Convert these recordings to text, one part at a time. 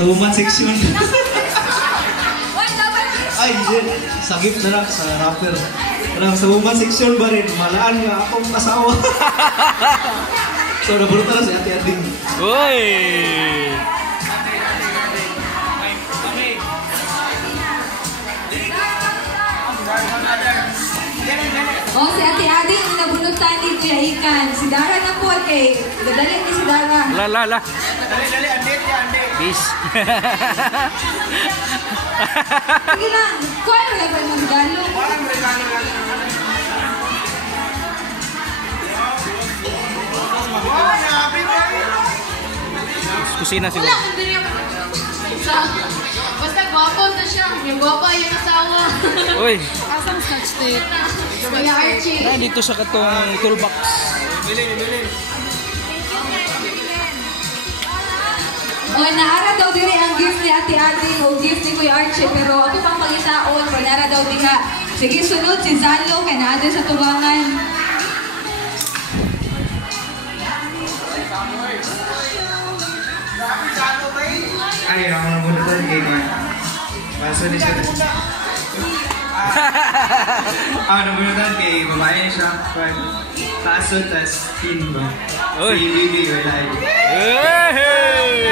Sa woman section. Ay, hindi. Sagip na lang sa rapper. Parang sa woman section ba rin, malaan nga akong asawa. So, nabulutan na si Ate Ading. Uy! Oh, si Ate Ading, ang nabunutan ni Kuya Ikan. Si Dara na po, kay dadalhin ni si Dara. La. Dali, andit. Peace. Sige lang, kuha na lang ba ng regalo? Parang regalo. Kusina siguro. Wala, hindi niya basta gwapo na siya. Yung gwapo yung asawa. Uy! Asang scotch tape? Kuya Archie. Na dito sa katong toolbox. Bilin. O, naara daw diri ang gift ni Ate Ading o gift ni Kuya Archie, pero ako pang pangitaon, panara daw diha. Sige, sunod si Zalo, kay naada sa tubangan. Ay, ako nabulutan kay Man. Paso ni siya. Ako nabulutan kay babae siya. Kaso, tas skin ba? Uy! Si Bibi, wala Hey!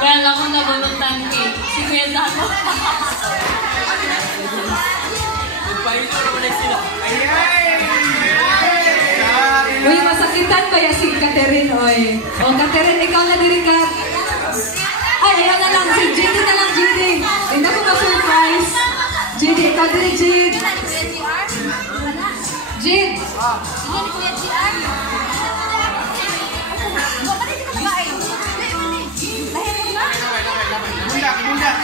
Well, ako nabunutan si Kuya Zalo. Uy, masakitan ba yan si Catherine, oy? O, Catherine, ikaw na diri ka. Ay, ayaw na lang, si JD na lang, JD. Hindi ko ma-surprise. JD, ikaw diri, JD. JD. Bundak.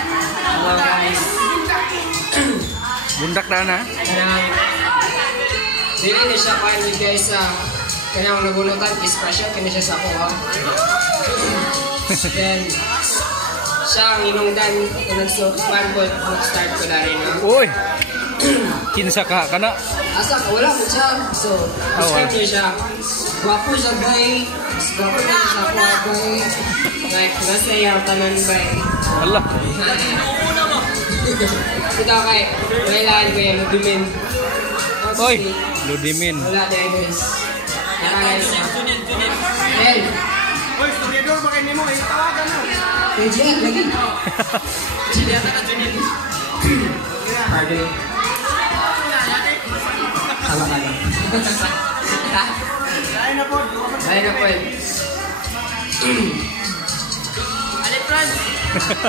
Hello guys. Bundak na na. Dili ni siya kain ni guys sa kanyang nabunutan special kini siya sa ako ha. Then siya ang inungdan nag-man ko nag-start ko na rin ha. Uy! Kinsa ka kana? Asa ka wala mo siya. So describe niya siya. Gwapo siya bay. Gwapo niya sa ako bay. Like nasa yung tanan bay. Allah. Ito kay kailangan ko yung ludimin. Oy! Ludimin. Wala tayo guys. Guys. Hey. Hoy, studyador ba kayo nimo? Tawagan mo. Hey, Jen, lagi. Pardon. Sama ka lang. Lain na po. Ay na po.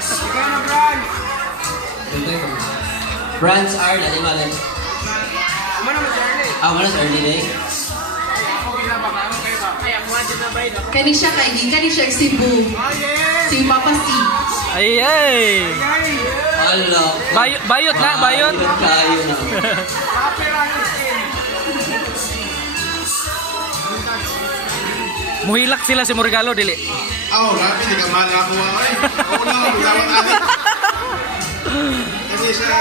Ikaw na, Brad. Brands are dali malam. Mana mo si Arlie? Mana sa early day? Ako ginabaka. Ano kayo ba? Ay, ako nga na ba ito? Kani siya kay Kani siya Cebu. Yes! Si Papa C. Ay ay! Ay! Allah. Bayot na, bayot. Kayo na. Kapira yung skin. Muhilak sila si Morgalo dili. Oh, grabe, hindi ka mahal ako. Ay, ako na magdawat natin. Kasi siya,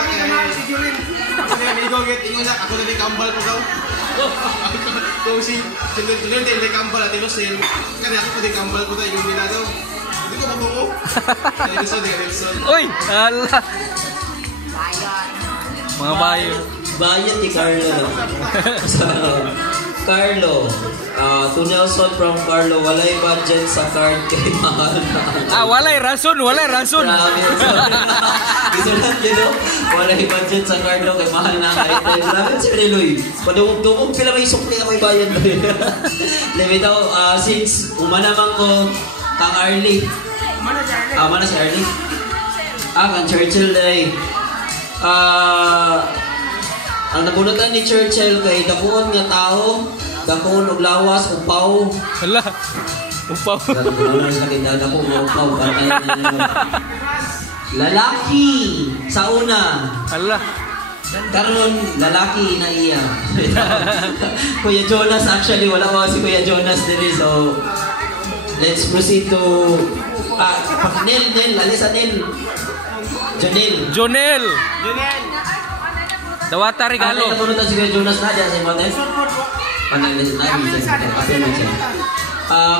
si Julin. Ako na yung igoget, ingon na, ako na yung kambal ko daw. Kung si Julin, hindi kambal at ilusin. Kaya ako pa din kambal ko daw, yung nila daw. Hindi ko mabuko. Nelson. Uy! Allah! Mga bayo. Bayad ni Carlo. Carlo. To Nelson from Carlo, walay budget sa card kay mahal na. Walay rason, walay rason. Gusto lang dito, walay budget sa card kay mahal na kahit. Grabe si Reloy. Padungog pila may sukli na may bayad. Lebi daw, since umanaman ko kang Arlie. Mana si Arlie? Kang Churchill day. Ang nabunutan ni Churchill kay dakuon nga tao, dakuon og lawas, upaw. Allah! Upaw. Upaw. Lalaki sa una. Allah! Karon lalaki na iya. Kuya Jonas actually wala ko si Kuya Jonas diri so let's proceed to Nel, alis sa Nel. Jonel. Jonel! Dawata regalo. Nabunutan si Kuya Jonas na dyan sa imo natin.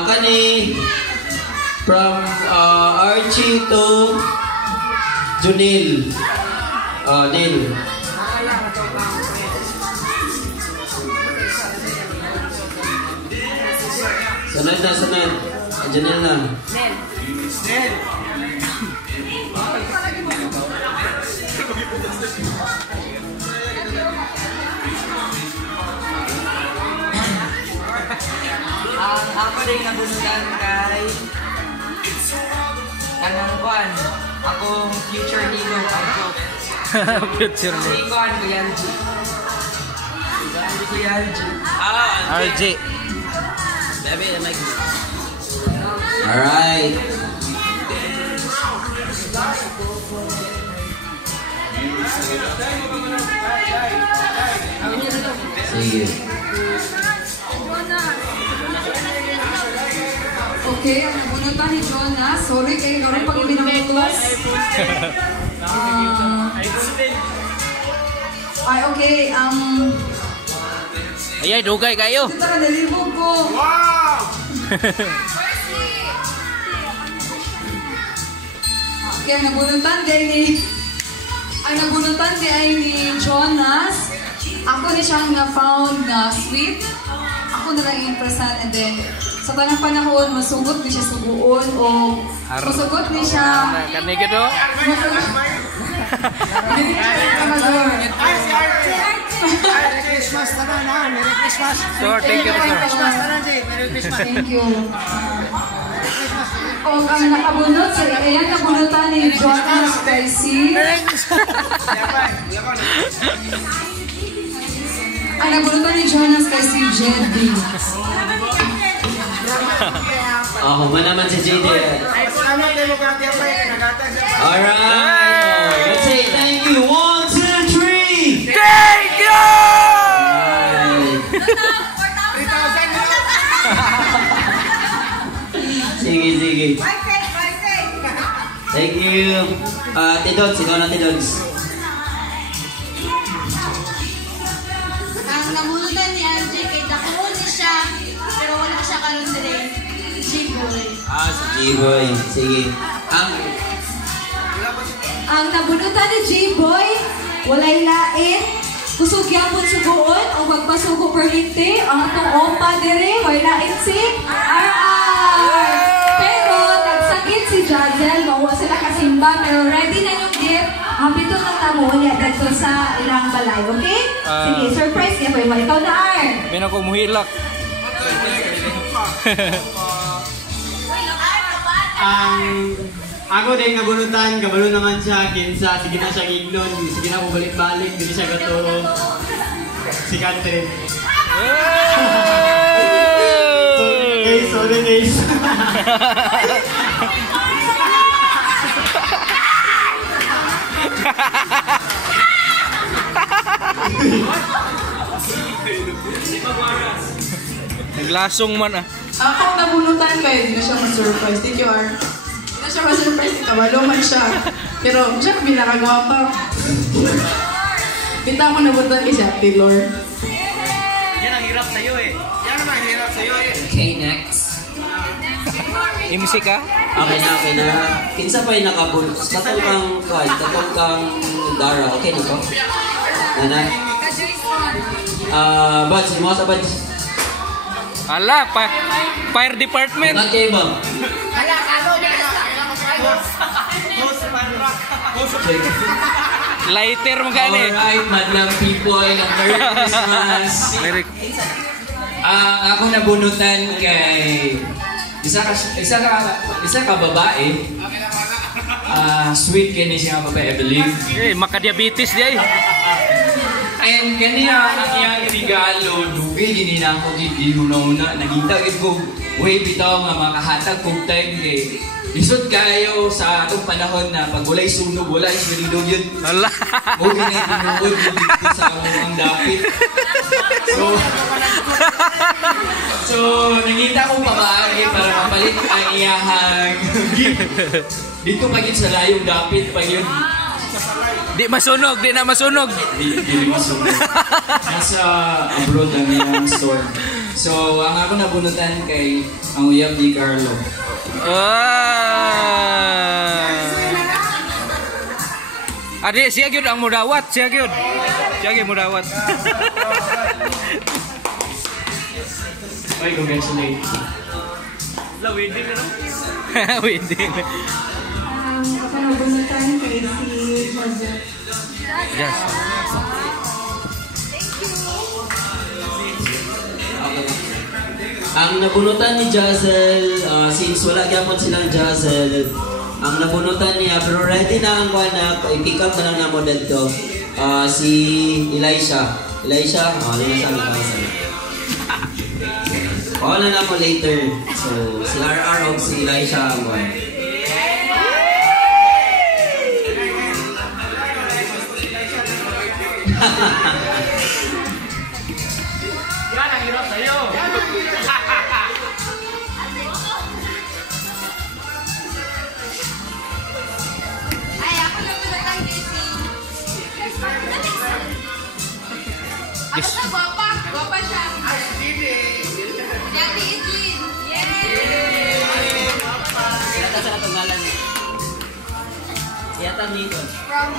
Kani from Archie to Junil. Nil. Sunod na, sunod. Junil na. Ang ako rin nabunutan kay kanang kuan. Akong future hero ako. Future mo. Si kuan ko yan. RJ. Alright. Sige. Okay, ang nabunutan ni Jonas. Sorry kayo, karoon pag ibinamuklas. Ay, okay, Ayay, dugay kayo. ito na nalibog ko. Okay, ang nabunutan din ay ni Jonas. Ako ni siyang na-found na sweet. Ako na lang impresan and then sa tanang panahon, masugot ni siya suguon o masugot ni siya Kani gito. Sure, thank you, sir. Thank you. O ang nakabunot, ayan nabunutan ni Jonas kay si... Ang nabunutan ni Jonas kay si Jeddy. Ba naman si JD. Alright. Let's say thank you. 1, 2, 3. Thank you! Sige, sige. Thank you. Tidods, ikaw na Tidods. Ang nabunutan ni RJ kay Dakuon siya, pero wala siya karon dire. G-boy. Si G-Boy. Sige. Ang nabunutan ni J-Boy, walay lain. Kusog yapon suguon o magpasugo permite ang atong opa dire, walay lain si RR. Pero nagsakit si Jazel, mawa sila kasimba, pero ready na yung gift. Hapito na tamo niya dito sa ilang balay, okay? Sige, surprise niya po yung malitaw na R. May na ko muhilak. Ako din nabunutan, kabalo naman siya, kinsa, sige na siya giglon, sige na balik-balik, hindi siya gato. Si Catherine. Case, all the case. Naglasong man ah. Ako nabunutan kaya hindi na siya ma-surprise. Thank you, R. Hindi na siya ma-surprise. Kabalo man siya. Pero siya pinakagwapa. Kita ako nabunutan kay siya, Taylor. Yan ang hirap sa'yo eh. Yan ang hirap sa'yo eh. Okay, next. MC ka? Okay na. Kinsa pa yung nakabunot? Katong kang Dara. Okay na ko? Nana? Buds, mo sa Buds? Ala, fire department. Okay ba? Lighter mo gali. Alright, madlang people. Merry Christmas. Ako nabunutan kay isa ka babae. Sweet kini siya babae, I believe. Makadiabetes di ay. And kaniya ang iyang regalo, dugay din na ako di una-una. Nagita ko, way bitaw nga makahatag kong time kay lisod kayo sa atong panahon na pag walay sunog, walay sweldo yun. Ala. Huwag na tinuod dito sa among dapit. So, nangita ko pamaagi para mapalit ang iyahang gift. Dito pagin sa layong dapit pag yun. Di masunog, di na masunog. Di masunog. Nasa abroad ang iyang store. So, ang ako nabunutan kay ang uyab di Carlo. Adi, siya gyud ang mudawat, siya gyud. Siya gyud mudawat. Ay, congratulations. La wedding na. Wedding. Ako nabunutan kay si Joseph. Yes. Ang nabunutan ni Jazel, since wala gyapon silang Jazel, ang nabunutan niya, pero ready na ang kuha i-pick up na lang na model to. Si Elisha. Elisha, linasabi ka sa na na mo later. So, si RR o si Elisha ang kuha. Yan ang hirap sa'yo. Ay, ako lang naman Jessie. Ako sa guwapa. Guwapa siya. Yati Idlin. Yay! Yata sa natong ngalan. Yata nito. From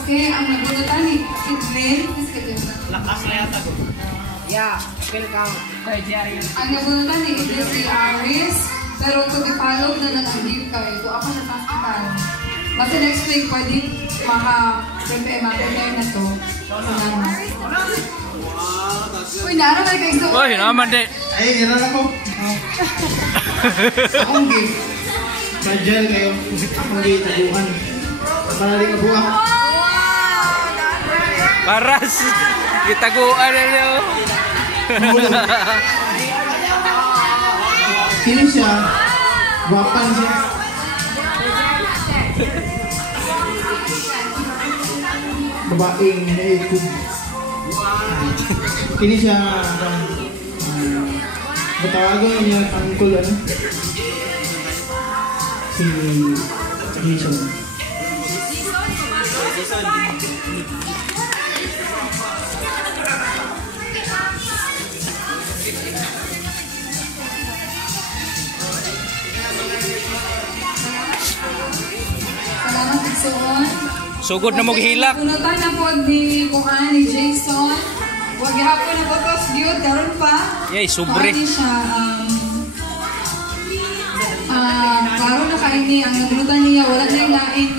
Okay, ang nabunutan ni Idlin. Lakas na yata ko. Ang nabunutan ni Idlin si Aris. Pero to be followed na nag-give ka. Ito ako sa hospital. Basta next week, pwede maka-prepare na to. Salamat. Uy, naroon na kayo sa... Uy, naman din. Ay, gano'n ako. Akong gift. Fragile kayo. Akong gift, tabuhan. Paraling abuha. Paras. Gitaguan na niyo. Sino siya? Guwapan siya. Babaeng naikog. Kini siya batawagan niya angkol ano? Si Jason. Salamat, Igsoon. Sugod na mo gihilak. Punutan na po ni Kuhan ni Jason. Huwag hapon na po tos gyud karon pa. Yay, sobre. Kuhan siya karon na kain ni ang nabunutan niya wala na yung laing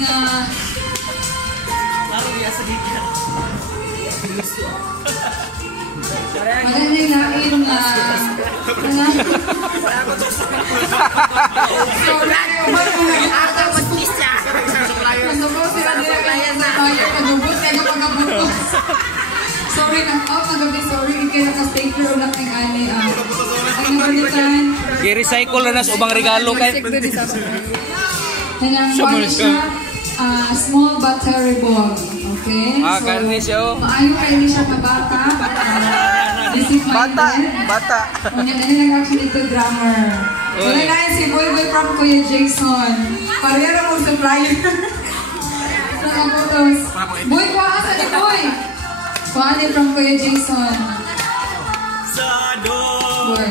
wala na yung laing sorry na ako, magabi sorry, ikay naka-staker o lang ng ani. Ang nabunutan. I-recycle na sa ubang regalo kay. Kanang bali siya, small but terrible. Okay? Karne siya oh. Maayo kayo ni siya kabata. Bata. Kanya na nag-action ito drummer. Wala na yun si Boy from Kuya Jason. Parehara mo supplier. Nakaputos. Boy, kuha asa ni Boy. Kuha ni from Kuya Jason. Boy.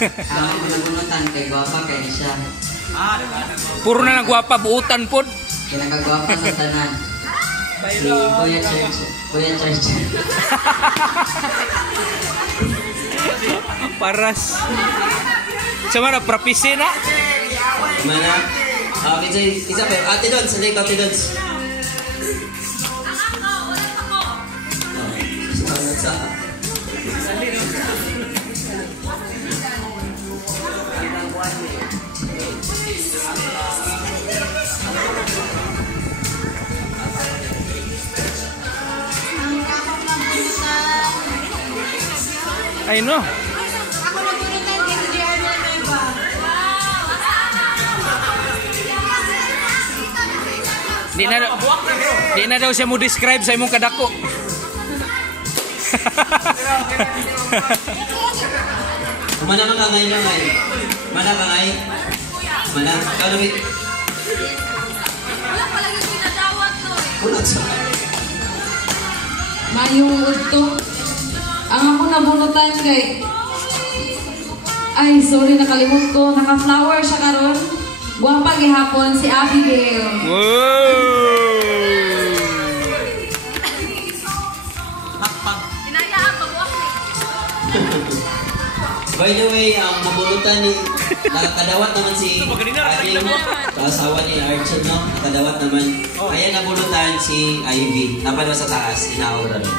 Ang nabunutan kay Guwapa kay siya. Puro na nagwapa buutan pod. Kinakagwapa sa tanan. Si Kuya Church. Kuya Church. Paras. Sama na propisi na. Mana? Isa pa. Ate Dons, hindi ka Ate Dons. Sa Ay no. Ako nabunutan kay si JR Nueva. Di na daw siya mo describe sa imong kadako. Mana ka ngay na ngay? Mana ka ngay? Mana? Kalawit. Wala pala yung pinadawat to eh. Ulat sa. Mayong udto. Ang ako nabunutan kay... Ay, sorry, nakalimot ko. Naka-flower siya karon. Guwapa gihapon si Abigail. Inayaan, pag-walk eh. By the way, ang nabunutan ni... Nakadawat naman si Ading, asawa ni Archie, no? Nakadawat naman. Kaya nabunutan si Ivy. Napanood sa taas, inaura rin.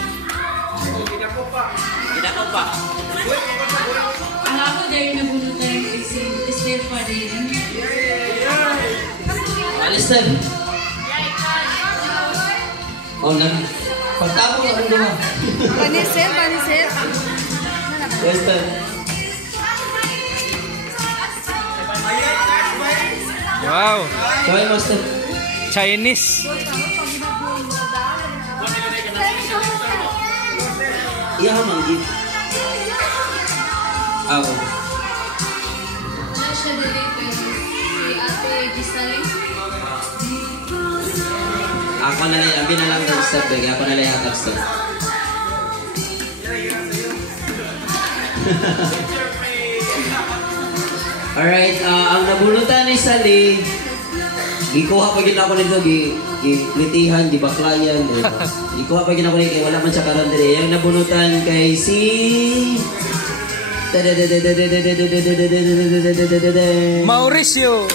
Kinako pa. Ang ako dahil nabunutan si Esther pa rin. Alistair. Oh, pagtapos ako naman. Panisir. Alistair. Wow. Kawai master. Chinese. Iya ka manggit. Ako. Wala siya dito si Ate Giselle. Ako na lang, abi na lang ng step. Ako na lang hatag step. Alright, ang nabunutan ni Sally, gikuha pa gina ako nito, giplitihan, gibaklayan, gikuha pa gina ako nito, wala man siya karon dire. Yung nabunutan kay si... Mauricio.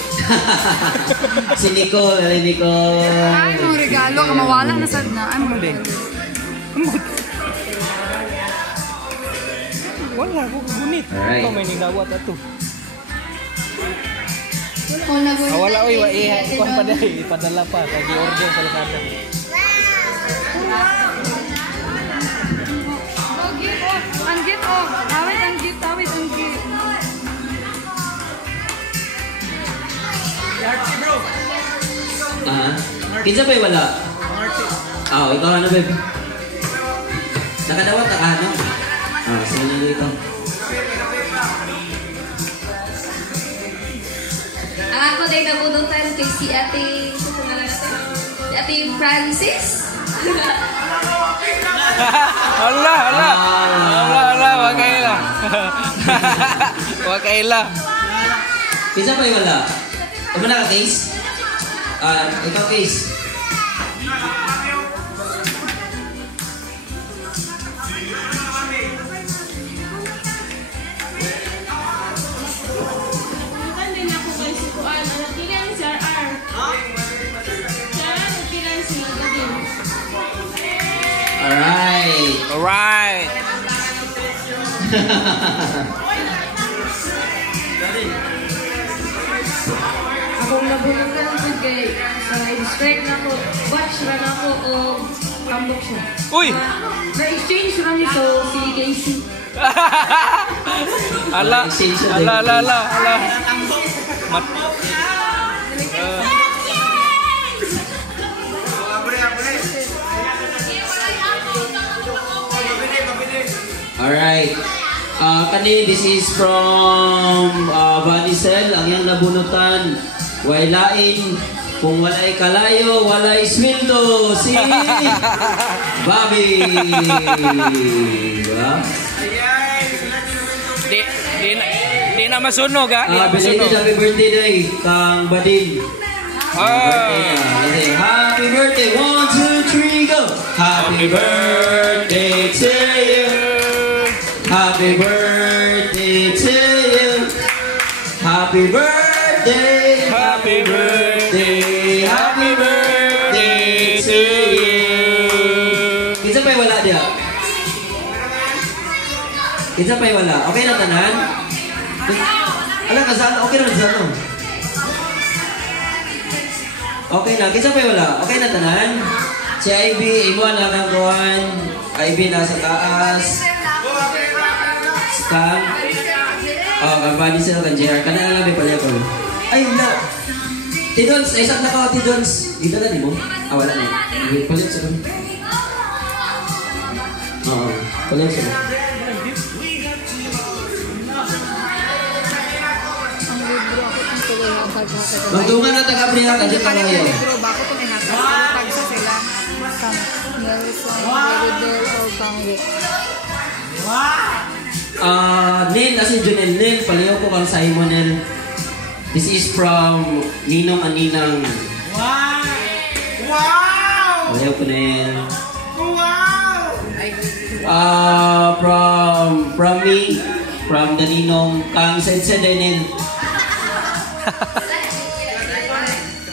Si Nicole, ay Nicole. Ay, mga regalo. Kamawala na sad na. Ay, mga regalo. Wala ko gunit. Alright. Ito may nilawat ato. Wala Wala oy wa kuan pa dai ipadala pa kay order sa Lazada. Ang gift, oh. Awit ang gift. Kinsa pa wala? Ikaw ano, babe? Nakadawat ka ano? Sige na dito. Ang ako dahil nabunutan kay si Ate... Si Ate Francis. Allah, wag kaila. Wag kaila. Kinsa pa wala? Ano na ka, Case? Ikaw, Case. Alright. Akong nabunutan ko kay na-strike na ko, batch na ako o tambok siya. Uy. Na-exchange na nito si Casey. Ala. Mat. Alright. Kani, this is from Vanicel. Ang iyang nabunutan. Wailain. Kung walay kalayo, walay sweldo. Si Bobby. Diba? Di na masunog ha? Belated happy birthday day kang Badin. Happy birthday, 1, 2, 3, go! Happy birthday to you. Happy birthday to you. Happy birthday, happy birthday, happy birthday to you. Kinsa pa'y wala dia? Kinsa pa'y wala? Okay na tanan? Alam ka saan? Okay na saan? Okay na. Kinsa pa'y wala? Okay na tanan? Si Ivy, imo na kang kuhan. Ivy nasa taas. Kang kang Vanicel, kang JR. Kana na lang may palya ko. Ay, no. Tidons, isang na ka, Tidons. Dito na, di mo? Wala na. Palit sa kami. Palit sa kami. Magdungan na taga-priya ka dyan kalayo. Bako to may tagsa sila. Nelson, Meridel, o Kangge. Nil, kasi Junel, Nil, palayo ko kang Simon, Nil. This is from Ninong and Ninang. Wow! Wow! Palayo ko, Nil. Wow! From me, from the Ninong, kang Sense Nil.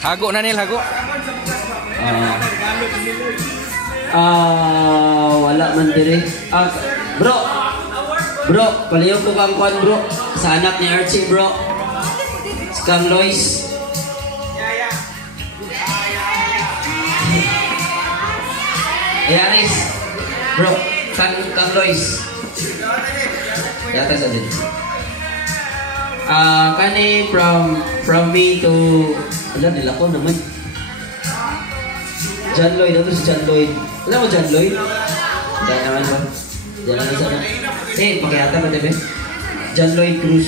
Hago na Nil, hago. Wala man dire. Bro, palayo ko kang kwan, bro. Sa anak ni Archie, bro. Si Kang Lois. Aris. Bro, Kang Lois. Yata sa din. Kani from me to ala nila ko naman. John Lloyd, ano si John Lloyd? Alam mo John Lloyd? Diyan naman ba? Diyan naman sa pakiyata ba diba? John Lloyd Cruz.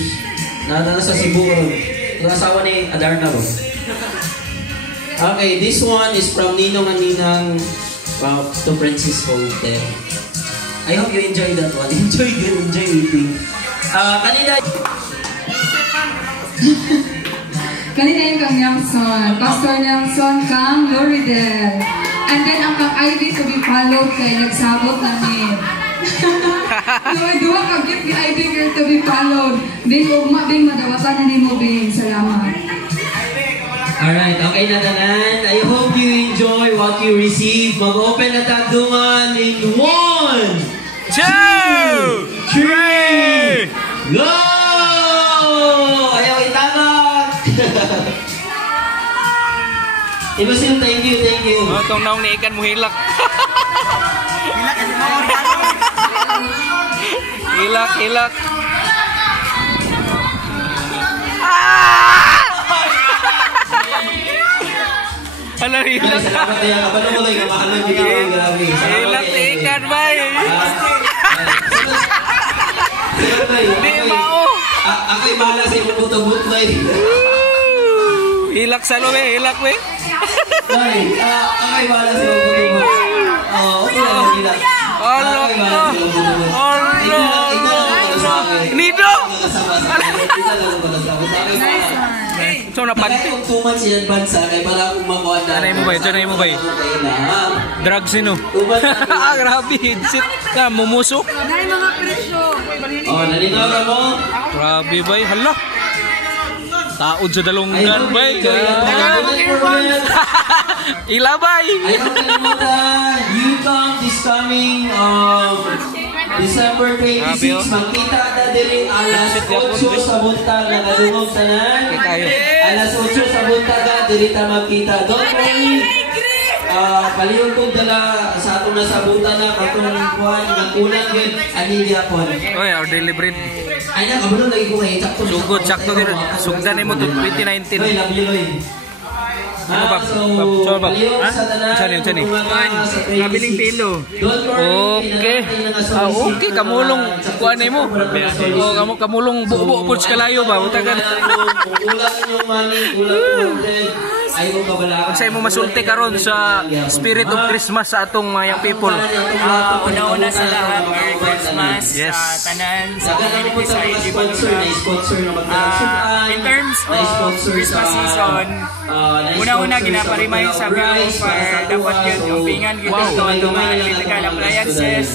Nasa sa Cebu ko ron. Ang asawa ni Adarna ba? Okay, this one is from Ninong and Ninang to Francisco Hotel. I hope you enjoy that one. Enjoy eating. Kanina Kanina yung kang Nelson, Pastor Nelson kang Loridel. And then ang kang ID to be followed kay nagsabot na ni. Duwa kang gift ni ID kay to be followed. Bing ugma, bing madawatan na ni mo, bing. Salamat. Alright, okay na tanan. I hope you enjoy what you receive. Mag-open na tagdungan in 1, 2, 3, go! Ayaw itagot! Ibasin, thank you. Itong naong ni ikan mo hilak. Hilak. Ano hilak? Salamat ya, kapano mo kayo kamahalan dito. Grabe. Hilak ni ikan, bay. Di mao. Ako'y bahala sa ibang buto-butlay. Hilak sa lobe, hilak we. Ako'y bahala sa ibang buto-butlay. Okay lang, hilak. Nido! So napanti. Kung 2 months in advance kay para akong makuha na. Sanay mo ba? Drugs sino? Grabe, hidsit ka, mumusok. Dahil mga presyo. Nalinaw ka mo? Grabe ba? Hala. Taod sa dalunggan ba? Ilabay. Ayaw kalimutan, UCOM this coming December 26, magkita na din alas 8 sa buntag, nakadungog tanan. Alas 8 sa buntag, dili ta magkita. Don't worry. Palihog kong dala sa atong nasabutan na katong kuhan, nagkulang yun, anili apon. Oy, our delivery. Ay na, kabulong lagi ko kayo, sakto din. Sugdan mo to 2019. Oy, labi. Ano ba? So ba? Saan yun? Nabiling pilo. Okay. Okay, kamulong kuan mo. Kamulong buo puts kalayo ba? Utagan. Kulang yung money, kulang ayaw ka bala. Kung sa'yo mo masulti karon sa spirit of Christmas sa atong young people. Una-una sa lahat, Merry Christmas Yes. sa tanan, sa community sa sponsor na magdala. in terms of Christmas season, una-una ginaparimay sa viewers for dapat yun yung pingan yun ito ang mga electrical appliances,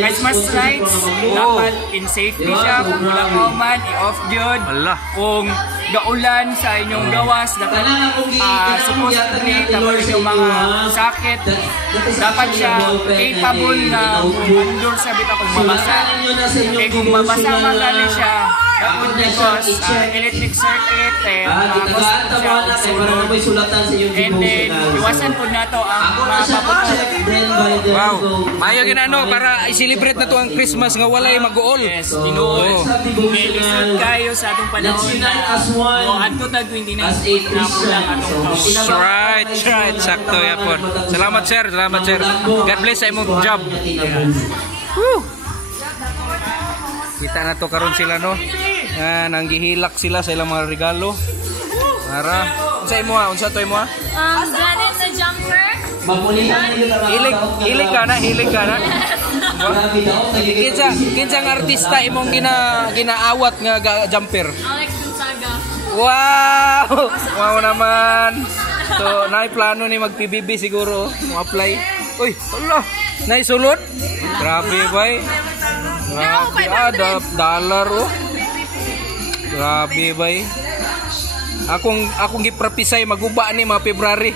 Christmas lights, dapat in safety siya, kung wala ka man, i-off yun, kung gaulan sa inyong gawas, dapat supposedly, dapat yung mga sakit, dapat siya capable na endure sa bita kung mabasa. Kung mabasa magaling siya, dapat because electric circuit, and then, iwasan po na to ang mapaputo. Wow. Mayo ginano para i-celebrate na to ang Christmas nga walay mag-uol. Yes, tinuod. Nilisod kayo sa atong panahon na adto tag 29 na pulang atong taon. Right. Sakto yapon. Salamat sir. God bless sa imong job. Woo. Kita na to karon sila no. Nanggihilak sila sa ilang mga regalo. Para unsa imo ha? Unsa to imo ha? Ganit na jumper. Hilig ka na. Kinsang artista imong ginaawat nga jumper? Alex Gonzaga. Wow! Wow naman. So, plano ni mag-PBB siguro, mo apply. Uy, hala. Naisulod? Grabe, bay. Grabe, dollar oh. Grabe, bay. Akong giprapisay maguba ni mga February.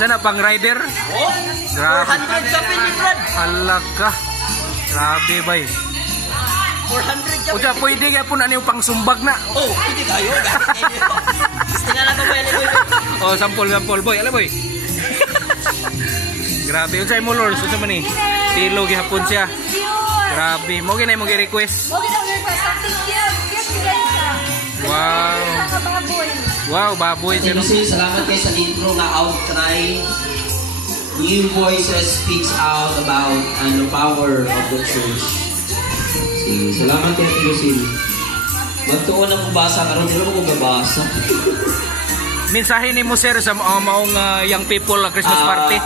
Sana pang rider? Oh, grabe. 400 sa Brad. Halaka. Grabe bay. 400 ka. Uja pwede gyapon ani pang sumbag na. Oh, pwede kayo. Gusto na lang ko ba boy. Oh, sampol boy. Ala boy. Grabe unsay mo lord unsa man ni? Pilo gihapon siya. Grabe, mo ginay mo gi-request. Mo ginay mo request something gift wow. Wow, baboy. Salamat kayo sa intro nga outcry. New voices speaks out about the power of the church. Salamat kayo Tilusil. Magtuon na kong basa karon dilo ko gabasa. Mensahe ni mo sir sa maong young people Christmas party.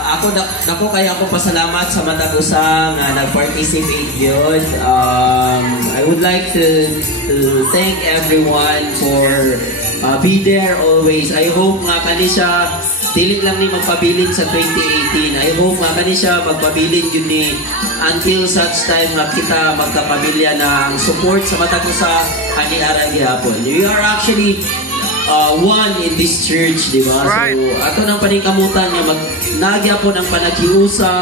Ako kaya ako pasalamat sa matag usa nga nag-participate gyud. I would like to thank everyone for be there always. I hope nga kani siya dili lang ni magpabilin sa 2018. I hope nga kani siya magpabilin yun ni until such time nga kita magkapamilya na support sa matag usa kani ara gihapon. We are actually one in this church, di ba? Right. So, ato nang paningkamutan nga nagya po ng panaghiusa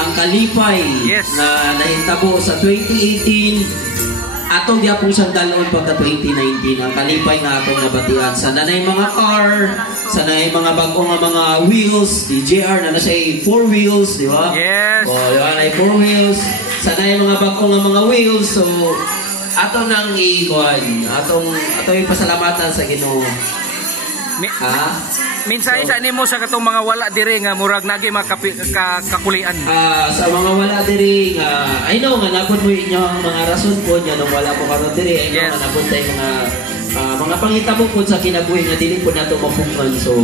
ang kalipay na nahitabo sa 2018. Atong gyapon siyang dalon pagka 2019 ang kalipay nga atong nabatian. Sana na mga car, sana na mga bago nga mga wheels, DJR na siya 4 wheels, di ba? Yes. Yan ay 4 wheels. Sana yung mga bago nga mga wheels. So ato nang atong ipasalamatan sa Ginoo. Minsan sa nimo sa katong mga wala diri nga murag nagi kakulian. Sa mga wala diri nga I know nga napod mo inyong mga rason po nya nung wala po karon diri. I know nga napod tay mga pangitabo po sa kinabuhi nga dili po nato mapukan. So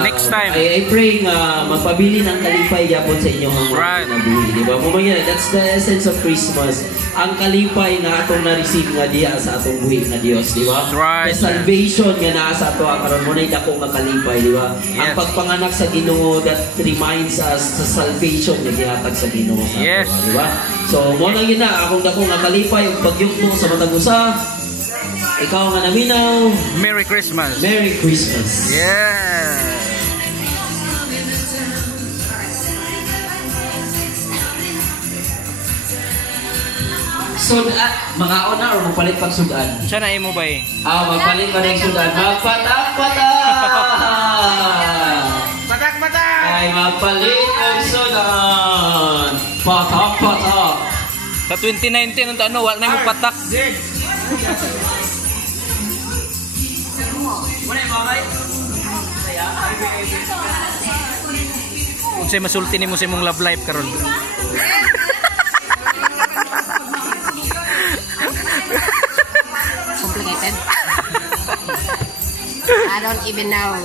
next time I pray nga magpabili ng kalipay yapon sa inyong mga kinabuhi, di ba? Mumaya, that's the essence of Christmas. Ang kalipay nga atong na-receive nga diya sa atong buhi nga Dios, di ba? Right. The salvation nga naa sa ato karon mo nay dako nga kalipay, di ba? Ang pagpanganak sa Ginoo that reminds us sa salvation nga gihatag sa Ginoo sa ato, di ba? So mo na gina akong dako nga kalipay ug pagyuk mo sa matag usa. Ikaw nga naminaw. Merry Christmas. Merry Christmas. Yeah. Mga ona or magpalit pag sudan? Siya na imo ba eh? Magpalit pa ng sudan. Magpatak-patak! Patak-patak! Ay, magpalit ng sudan. Patak-patak! Sa 2019, ang tanong, wala na yung patak. Unsay masulti nimo sa imong love life karon? Complicated. I don't even know.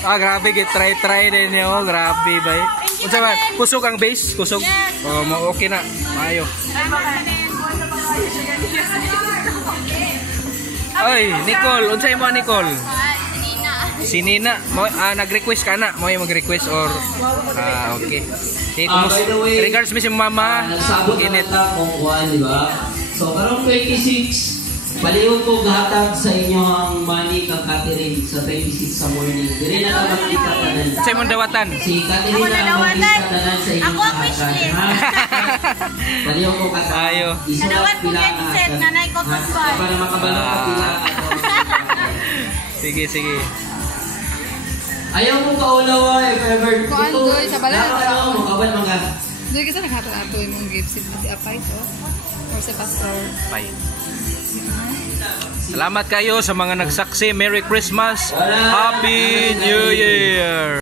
Grabe gid try din yo, grabe bay. Unsa man? Kusog ang base, kusog. Okay na. Maayo. Oy, Nicole, unsay mo Nicole? Si Nina, nag-request ka na? Mo mag-request or okay. Regards mi si mama. Nagsabot na kung kuan, di ba? So karong 26, paliw ko gahatag sa inyo ang money kang Catherine sa 26 sa morning. Dire na ka makita tanan. Sa imong dawatan. Si Catherine na makita tanan sa inyong Ako ang wishlist. Paliw ko Kadawat ko yan set na naikotong bar. Para makabalo ka pila. Sige. Ayaw mo kaulawa if ever. Kuan doy sa balay. Makabal mga. Doy kasi naghato-ato imong gift si Apay to. Or si Pastor. Bye. Salamat kayo sa mga nagsaksi. Merry Christmas. Happy New Year.